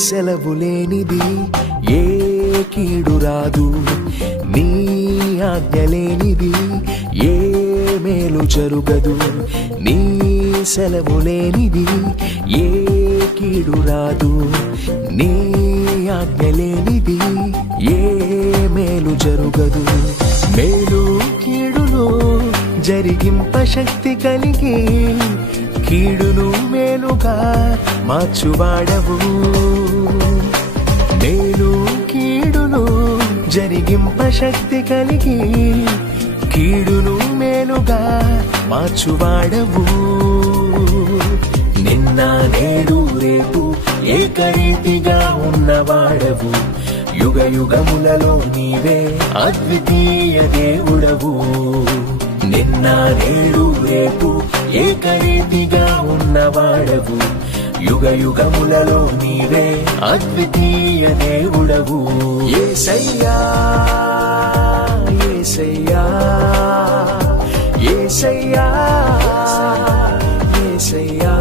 సెలవు లేనిది ఏ కీడు రాదు, నీ ఆజ్ఞ లేనిది ఏ మేలు జరుగదు. నీ సెలవు లేనిది ఏ కీడు రాదు, నీ ఆజ్ఞ లేనిది ఏ మేలు జరుగదు. మేలు కీడును జరిగింప శక్తి కలిగి కీడును మేలుగా మార్చువాడవు. మేలు కీడును జరిగింప శక్తి కలిగి కీడును మేలుగా మార్చువాడవు. నిన్న నేడు రేపు ఏకరీతిగా ఉన్నవాడవు. యుగ యుగములలో నీవే అద్వితీయ దేవుడవు. నిన్న నేడు రేపు ఏకరీతిగా ఉన్నవాడవు. యుగ యుగములలో నీవే అద్వితీయ దేవుడవు. యేసయ్యా యేసయ్యా యేసయ్యా యేసయ్యా